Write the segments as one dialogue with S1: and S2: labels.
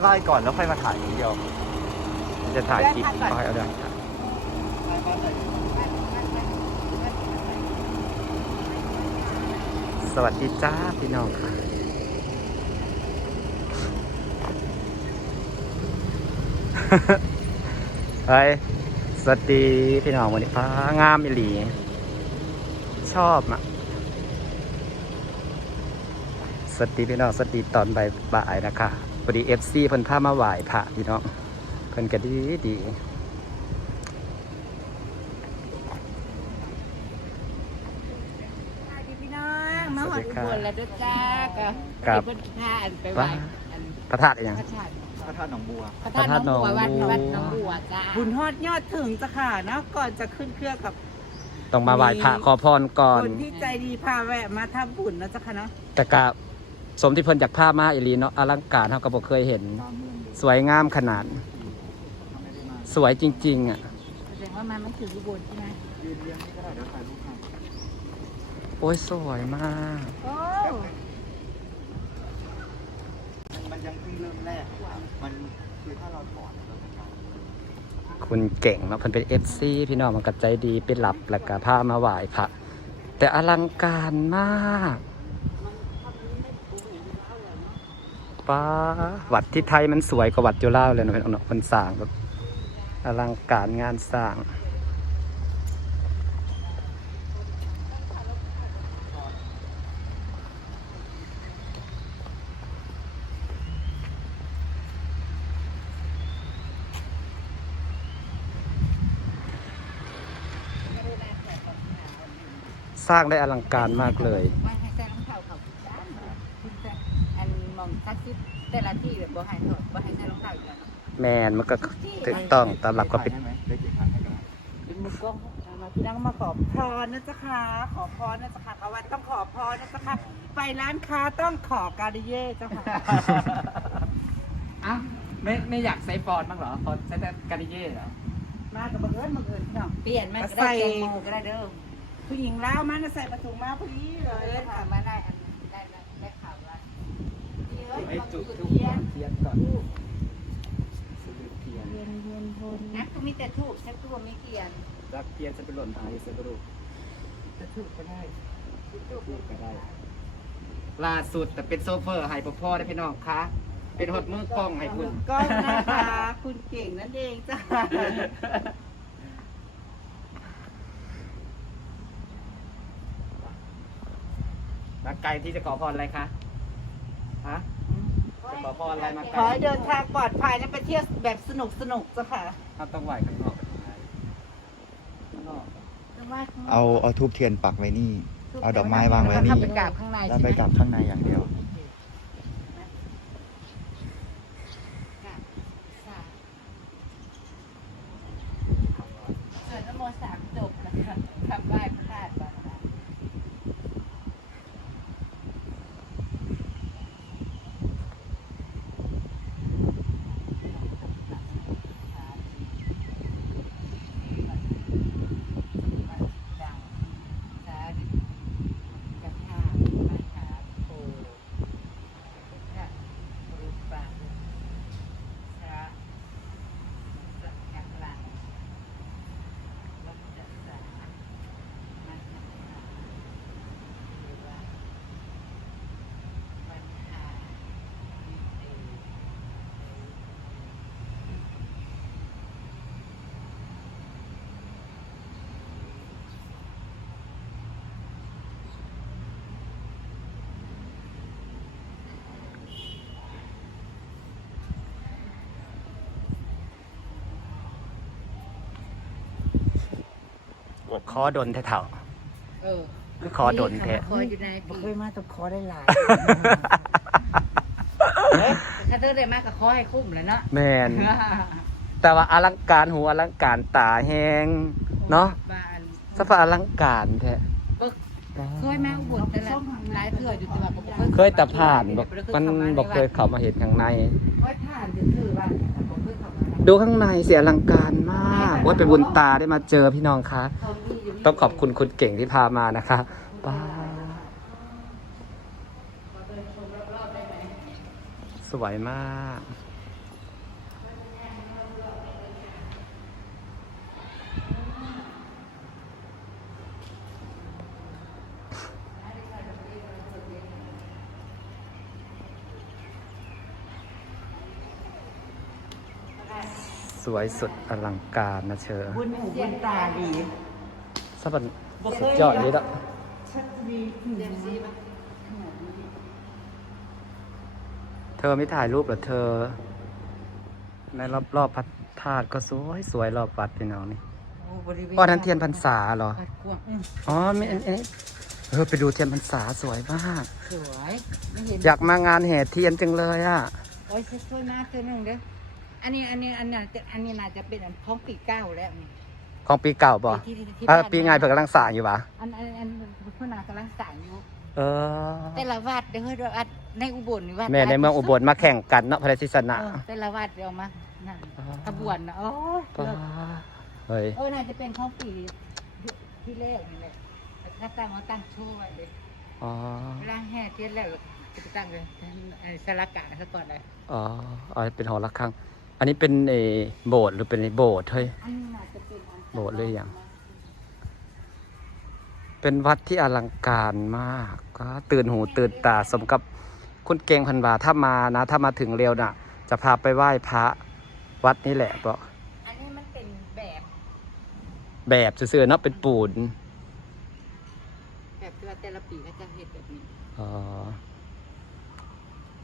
S1: ไหว้ก่อนแล้วค่อยมาถ่ายทีเดียวมันจะถ่ายคลิปก็ให้เอาเดินถ่ายสวัสดีจ้าพี่น้องค่ะเฮ้ยสวัสดีพี่น้องวันนี้ฟ้างามอีหลี ชอบอะสวัสดีพี่น้องสวัสดีตอนบ่ายๆนะคะพ อดีเอฟซีเพิ่นพามาไหว้พระพี่น้องเพิ่นก็ดีดี
S2: สวัสดีพี่น้องมาหอดอุบลแล้วด้วยจ้าก็
S1: กับ
S2: เพิ่นพาอันไปไหว้อัน
S1: พระธาตุอีกอย่าง
S2: พระธาตุ
S3: พระธาตุหนองบัว
S2: พระธาตุน้องบัว
S1: พระ
S2: วัด
S1: ธาตุหนองบัว
S2: วัดน้องบัวจ้า
S4: บุญฮอดยอดถึงจ้ะค่ะนะก่อนจะขึ้นเครื่องกับ
S1: ต้องมาไหว้พระขอพรก่อน
S4: คนที่ใจดีพาแวะมาทำบุญนะจ้ะค่ะเนาะ
S1: แต่กะ สมที่เพิ่นจากภาพมาอีหลีเนาะอลังการเฮาก็บ่เคยเห็น
S3: ตามเมืองเลย
S1: สวยงามขนาด
S3: ทำไม่ได้มา
S1: สวยจริง ๆ อะ
S2: แสดงว่ามันไม่ถึงอุบลใช่ไหม
S3: ยืนเลี้ยงนี่ก็ได้เดี๋ยวถ่ายรูปให้
S1: โอ้ยสวยมาก
S2: โอ้
S3: มันยังเพิ่งเริ่มแรก มันคือถ้าเราถอดเราจะกลาย
S1: คุณเก่งเนาะเพิ่นเป็น FC พี่น้องมันก็ใจดีไปหลับแล้วก็พามาไหว้พระแต่อลังการมาก ป้าวัดที่ไทยมันสวยกว่าวัดจุฬาเลยนะเพิ่นเนาะเพิ่นสร้างแบบอลังการงานสร้างสร้างได้อลังการมากเลย
S2: ว่าให้ใส่รองเท้าเขาจ้าคุณจะอันมองทักซิแต่ละที่แบบบ่ให้ถอดบ่ให้ใส่รองเท้าอีกแล้วเนาะ
S1: แมนมันก็ถูกต้องตามหลักก็เป็น
S3: ได้ไหมได้กี่ครั้งให้กัน
S4: เป็นมือกล้องเอามาพี่น้องมาขอพรนะจ๊ะค่ะขอพรนะจ๊ะค่ะเขาวัดต้องขอพรนะจ๊ะค่ะไปร้านค้าต้องขอการิเย่เจ้าค่ะ
S5: อ้าวไม่ไม่อยากใส่ฟอนต์บ้างเหรอฟอนต์ใส่แต่การิเย่เหรอ
S4: มากับบังเอิญบังเอิญพี่น้อง
S2: เปลี่ยนมันก็
S4: ใส่
S2: ได้แตงโมก็ได้เด้อ
S4: ผู้หญิงเล่าวมานะใส่ประตูมาพอดีเล
S2: เอยอ
S4: ค่ะ
S2: ถามมาได้อันได้ได้ได้ข่าวว่า เอ้ย
S5: ไอ้
S2: ต้อง
S5: จุด
S2: จุด
S5: ทุก
S2: เทียน
S5: เทียนก่อนจุดเทียน
S4: เวียนเวียนพน
S2: นะก็มีแต่ทูบใช้ตัวไม่เกียน
S5: รักเทียนจะเป็นหล่นหายเสกรูปจะถูกก็ได้ถูกก็ได้ ล่าสุดแต่เป็นโซเฟอร์ให้พ่อได้พี่น้องคะเป็นหดมือกล้องให้คุณ
S4: ก็นะคะคุณเก่งนั่นเองจ้ะ
S5: รักไกลที่จะขอพรอะไรคะฮะจะ ขอพรอะไรมาไก
S4: ข
S5: ล
S4: อให้เดินทางปลอดภัยนะไปเที่ยวแบบสนุกสนุกจ้ะค่ะ
S5: เอาต้องไหวข้างนอกข้างนอก
S3: เอาเอาทูบเทียนปักไว้นี่ เอาดอกไม้วางไว้นี่
S2: เข้าไปกราบข้างใน
S3: แล้ว
S2: ใช่ไห
S3: ไป
S2: ม
S3: กลับข้างในอย่างเดียว
S2: กราบสามส่วนนโมสามจบแล้วค่ะทำไหว้พระธาตุก่อนค่ะ ดังสาธุกับข้ามหาโพพุทธรูปะสระสักกัลังวัดจัสสามัจจาหรือว่าปัญหาวิเต
S1: ขอดนแท้เถ่า
S2: เออ
S1: คือขอดนแท้
S2: คอยอยู่ใน
S4: บ่
S2: ปี
S4: เคยมาต้องขอได้หลาย
S2: ถ้าเธอได้มากก็ขอให้คุ้มแล้วเนาะ
S1: แมน แต่ว่าอลังการหูอลังการตาแหงเนาะ
S2: บ้าน
S1: สภาพอลังการแท้
S2: เบิกเคยมาอุบลแต่ละหลายเทื่ออยู่แต่ว่าบ่
S1: เคยแต่ผ่านบอกมันบอกเคยเข้ามาเห็นข้างใน
S4: เคยผ่านถือว่า
S1: ดูข้างในเสียอลังการมากว่าเป็นบุญตาได้มาเจอพี่น้องคะ
S4: เขาดีอยู่
S1: ต้องขอบคุณคุณเก่งที่พามานะคะป้าสวยมาก วยสุดอลังการนะเชอ
S4: บุญหูบุญตาดี
S1: สบันสุดยอดเลยละ
S4: ชัดดีถึง
S2: เดมซีป่ะ
S1: เธอไม่ถ่ายรูปเหรอเธอ ในรอบรอบๆพระธาตุก็สวยสวยรอบวัดพี่น้องนี่
S2: โอ้บริเวณ
S1: อ๋อนั้นเทียนพรรษาเหรอ
S2: วัดกว้างอืม
S1: อ๋อไม่อันอันนี้เออไปดูเทียนพรรษาสวยมาก
S2: สวยไม่เห็น
S1: อยากมางานแห่เทียนจังเลยอะ
S2: โอ้ยสวยมากตัวหนึงเด้อ อันนี้อันนี้อันนี้อันนี้น่าจะเป็นท้องปีเก้าแล้วนี่
S1: ของปีเก่าป่ะ
S2: ที่ที่ที่
S1: เออ
S2: บ้าน
S1: ปีงานเพิ่งกำลังสร้างอยู่ปะ
S2: อันอันอันเพื่อนนากำลังสั่งอยู่
S1: เออ
S2: แต่ละวัดเด้อเฮ้ยวัดในอุบลนี่วัด
S1: แม่ในเมืองอุบลมาแข่งกันเนาะพระศิษนะ
S2: เออแต่ละวัดเดียวมานั่น
S1: อ๋อ
S2: ขบวนนะโอ้ย
S1: ป้าเฮ้ย
S2: เออน่าจะเป็นท้องปีที่แรกนี่แหละถ้าตั้งมาตั้งโชว์ไว้เลย
S1: อ๋อ
S2: เวลาแห่เทียนแล้วจะไปตั้งเลยเอ่อสลักกะซะก่อนเลย
S1: อ๋ออ๋อเป็นหอระฆัง อันนี้เป็นเออโบสถ์หรือเป็นโบสถ์เฮ้ย
S2: อันนี้น่าจะเป็นอัน
S1: โบสถ์หรือยัง เป็นวัดที่อลังการมากก็ตื่นหูตื่นตาสมกับคุณเก่งพันบาถ้ามานะ ถ้ามาถึงเร็วน่ะ จะพาไปไหว้พระวัดนี่แหละเพราะ
S2: อันนี้มันเป็นแบบ
S1: แบบเสื่อๆเนาะเป็นปูน
S2: แบบที่ว่าแต่ละปีก็จะเห็นแบบนี้
S1: อ๋อ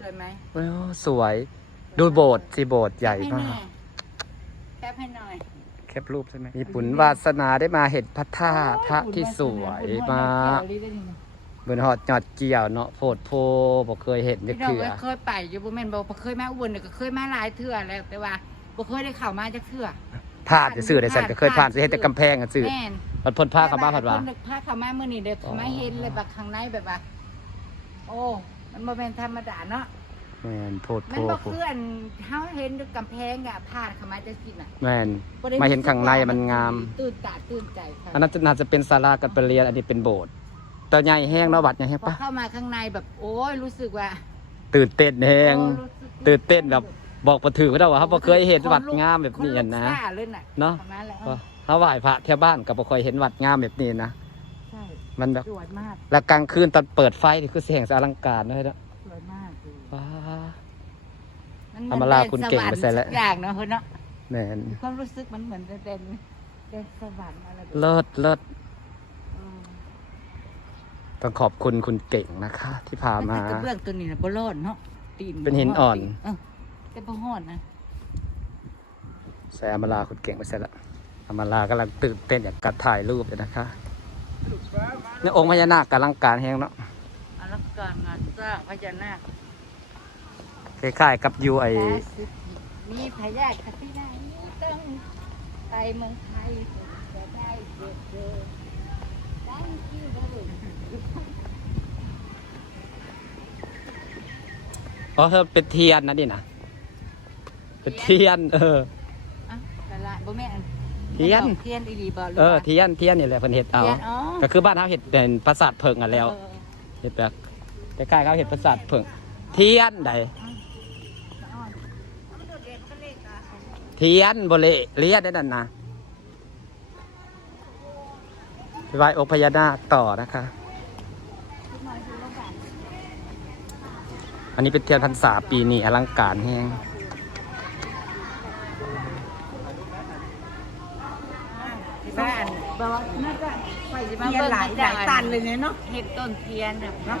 S2: สวยไหม
S1: โอ้สวย ดูโบสถ์สิโบสถ์ใหญ่มาก
S2: แคปให้หน่อย
S1: แคปรูปใช่ไหมมีปุนวาสนาได้มาเห็นพระธาตุพระที่สวยมากบนหอดยอดเกี่ยวเนาะโพดโพบอกเคยเห็นจะ
S2: พี่น้อง
S1: เคือ
S2: เอ้ยเคยไปอยู่บ่แม่นบ่เคยมาอุบลเนี่ยก็เคยมาหลายเทื่อแล้วแต่ว่าบ่เคยได้เข้ามาจักเทื่อ
S1: ผ่านจะสื่อได้สันก็เคยผ่านสิเห็นแต่กำแพงกันสื่อ
S2: แม่น
S1: มันพ้นผ้าเขามาผัดว่า
S2: คนนึกพาเข้ามามื้อนี้เด้อ
S1: อ๋อ
S2: มาเห็นเลยแบบข้างในแบบว่า โอ้ มันบ่แม่นธรรมดาเนาะ
S1: แมนโพดโพ
S2: มันบ่
S1: โพ
S2: คืออันเฮาเห็นด้วยกำแพงอะผ่านเข้ามาจะกินอะ
S1: แมน
S2: บ่ได้
S1: มาเห็นข้างในมันงาม
S2: ตื่นตาตื่นใจค่ะ
S1: อันนั้นน่าจะเป็นศาลาการประเรียนอันนี้เป็นโบสถ์แต่ใหญ่แห้งเนาะวัดใหญ่แห้ง
S2: พอ
S1: ปะ
S2: เข้ามาข้างในแบบโอ้ยรู้สึกว่า
S1: ตื่นเต้นแห้ง
S2: โอ้รู้สึก
S1: ตื่นเต้นแบบบอกประถือก็ได้ว่าเขาบ่เคยเห็นวัดงามแบบนี้อะนะ
S2: คลุกคล้าเลยน่ะ
S1: เนาะ
S2: ประมาณแล้ว
S1: ก็เขาไหว้พระแถวบ้านก็บ่ค่อยเห็นวัดงามแบบนี้นะ
S2: ใช่
S1: มันแบบ
S2: สวยมาก
S1: แล้วกลางคืนตอนเปิดไฟนี่คือแสงสอลังการเลยนะ
S2: สวยมากเลย
S1: ว้า
S2: มัน
S1: เอามาลาคุณเก่งไปใส่แล้ว
S2: สวรรค์สักอย่างเนาะเฮ้ยเนาะ
S1: แมน
S2: ความรู้สึกมันเหมือนเป็นเป็นเป็นสวรรค์อะไรแบบนี้
S1: เลิศเลิศ
S2: อืม
S1: ต้องขอบคุณคุณเก่งนะคะ ที่พามา
S2: แต่กระเบื้องตัวนี้นะบ่รอดเนาะตีน
S1: เป็นหินอ่อน
S2: เออแต่บ่ฮอดนะ
S1: แซมมาลาคุณเก่งไปเสร็จแล้วอามาลากำลังตื่นเต้นอยากกัดถ่ายรูปเลยนะคะนี่องค์พญานาคกำลังการแห้งเนาะ
S2: อลังการงานสร้างพญานาค
S1: คล้ายๆกับอยูไอ
S2: ล่าสุดมีพญาคที่ไหนต้องไปเมืองไทยจะได้เจอเจอ Thank you very much
S1: อ๋อเธอเป็นเทียนนะนี่นะเป็นเทียน เออ
S2: อะละละบ่แม่น
S1: เทียน
S2: เทียนอีหลีบ่หรื
S1: เออ
S2: ว่า
S1: เทียนเทียนนี่แหละเพิ่นเห็ดเอา
S2: เทียนอ๋อ
S1: ก็คือบ้านเขาเห็ดเป็นปราสาทเพิงอะแล้ว
S2: เออ
S1: เห็ดแบบคล้ายๆเขาเห็ดปราสาทเพิงเทียนใด เทียนบริเลียดได้นั่นนะไปไหว้องค์พญานาคต่อนะคะ อันนี้เป็นเทียนพรรษาปีนี้อลังการแห้ง
S4: ที่บ้าน
S2: บ่ว่าน่าจะไปสิมา
S4: เทียน
S2: เบิ่ง
S4: หลายหลายตันเลยเนี่ยเนาะ
S2: เห็ดต้นเทียนน่ะเนาะ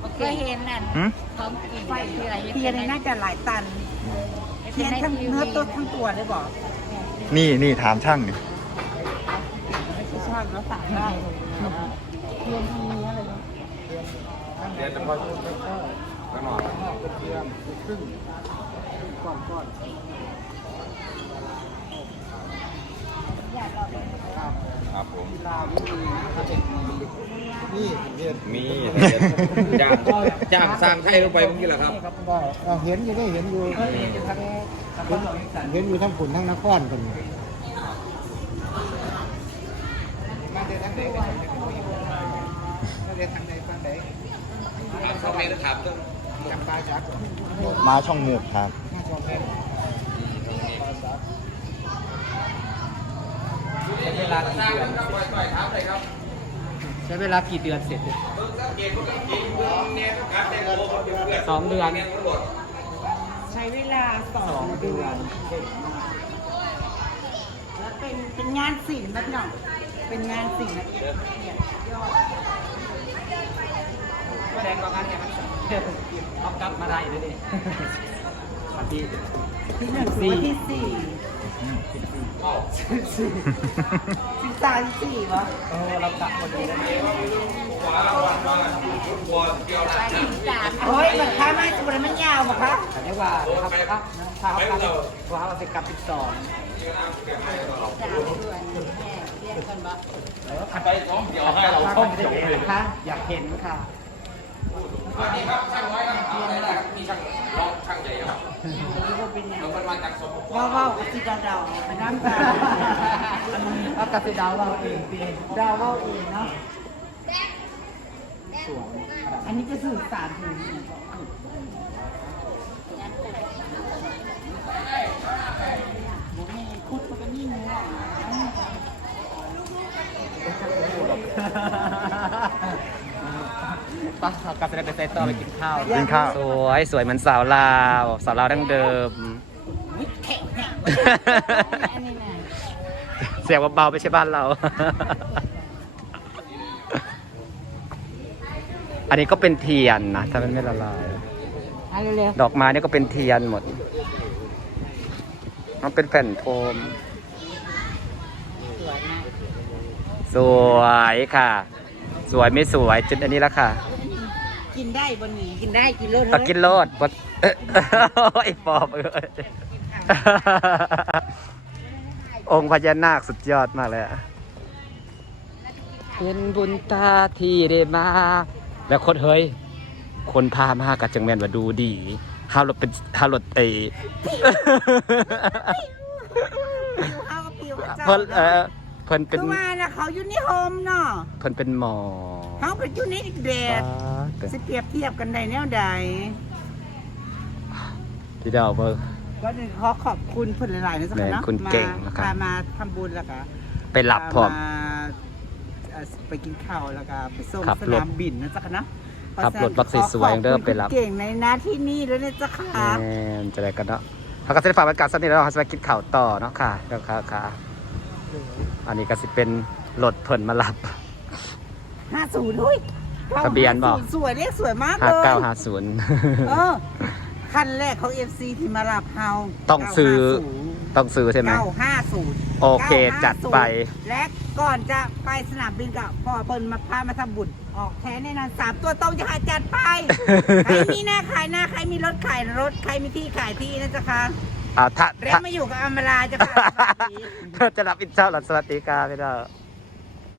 S2: บ่เคยเห็นนั่น
S1: หืม
S2: ของกินไฟเทียน
S4: เทียนนี่น่าจะหลายตัน เทียนทั้งเนื้อตัวทั้งตัวเลยบอก
S3: นี่นี่ถามช่างนี่
S4: ไม่ชอบแล้วสั่งได้เทียนทั้งเนื้อเลยเนาะ
S3: นี่เนี่ย
S6: มี จ้างจ้างสร้างไทยลงไปเมื่อกี้แหละครับ
S7: เราเห็นอยู่ได้เห็นอยู่เห็นอยู่ทั้งฝุ่นทั้งนครกัน
S6: เข้าไปนะครับ
S3: มาช่องหมูกครับ
S1: ใช้เว ลากี่เดือนใช้เวลากี่เดือนเสร็จเนี่ยสองเดือน
S4: ใช้ช้เวลาสองเดือน แล้วเป็นเป็นงานศิลป์นะพี่น้องเป็นงานศิลป์ละเอียดละเอียดยอด
S5: ก็แดงกว่ากันเนี่ยมันเอากลับมาได้เลยนี่ วันที่
S4: ที่หนึ่งคือวันที่สี่สิบสามสี่วะ
S5: เออเรากลับพอดีแล้ว
S4: โอ้ยมันค้าไม้ตัวนั้นมันยาวปะคะ
S5: แต่ได้ว่าครับถ้าเขากลับตัวเขาจะกลับสิบสองไปสองเดียวให้เราชมเลยค่ะอยากเห็นค่ะ
S6: อันนี้ครับช่างน้ครับอาได้แล้วครับนี่ช่างน้องช่างใหญ่ครับ วมันมาจากสปป
S4: ว่าว่ากับที่ดาวไปนั่งตา
S5: เอากับไปดาวเราเองเตียง
S4: ดาวว่าเองเนาะ
S5: สวม
S4: อันนี้จะสื่อสารถึงคุดมันก็นี่งัว
S5: ปะเรากลับไปไปใส่ต่อไปกินข้าว
S1: กินข้าว สวยสวยเหมือนสาวลาว สาวลาวดั้งเดิม
S4: อันนี้นะ
S1: เสียงเบาๆไม่ใช่บ้านเรา อันนี้ก็เป็นเทียนนะถ้ามันไม่ละลาย
S4: อันเร็ว
S1: ดอกไม้เนี่ยก็เป็นเทียนหมด มันเป็นแผ่นโฟมสวยค่ะ สวยไม่สวยจุดอันนี้แล้วค่ะ
S4: กินได้บนนี้กินได้กินเลิศ
S1: ตะกินโลดบดไอ้ปอบเอ้ยองค์พญานาคสุดยอดมากเลยอะเป็นบุญตาที่ได้มา แล้วคนเฮ้ย คนพามากับจังแมนว่าดูดีฮาวรถเป็นฮาวรถไอ
S4: เอากระปิวกระเจ้า
S1: เพิ่นเออเพิ่นเป็น
S4: คือว่านะเขาอยู่ในโฮมเนาะ
S1: เพิ่นเป็นหมอ
S4: เขาเป็นอยู่ในแดด สิเปรียบเทียบกันได้แนวใด
S1: พี่ดาวเบิ่ง
S4: ก็ขอขอบคุณเพิ่นหลายๆนะจ๊ะ
S1: แม่
S4: เนาะ
S1: คุณเก่งนะครับ
S4: พามาทำบุญแล้วก็
S1: ไปหลับพร้อม
S4: พามาเอ่อไปกินข้าวแล้วก็ไปส่ง
S1: ขับ
S4: ส
S1: รถ
S4: นามบินนะจ๊ะเนาะ
S1: ขับรถบักสวยๆเด้อไปรับ
S4: ขคุณเก่งในหน้าที่นี้แล้วนะจ๊ะค่ะ
S1: แม่นจะได้กันเนาะเขาก็จะได้ฝากบรรยากาศสักนิดแล้วเราจะไปกินข้าวต่อเนาะค่ะแล้วค่ะค่ะ อันนี้ก็สิเป็นรถเพิ่นมารับ
S4: ห้าศูนย์ด้วย
S1: ทะเบียนบอก
S4: สวยเลขสวยมาก
S1: ห้า
S4: เลย
S1: เก้าห้าศูนย์
S4: เออคันแรกของ FC ที่มารับเฮา
S1: ต้องซื้อต้องซื้อใช่ไหม
S4: เก้าห้าศูนย์
S1: โอเคจัดไป
S4: และก่อนจะไปสนามบินกับพ่อเปิ้ลมาพามาทำบุญออกแท้แน่นอนสามตัวตรงจะหาจัดไป ใครมีหน้าขายหน้าใครมีรถขายรถใครมีที่ขายที่นะจ๊ะคะ
S1: อ่าถ้า
S4: และ
S1: ถ้า
S4: มาอยู่กับอมราจ้ะค่ะสวัสดี
S1: เพื่อจะรับอินเจ้าหลัสวัสดีค่ะพี่ดาว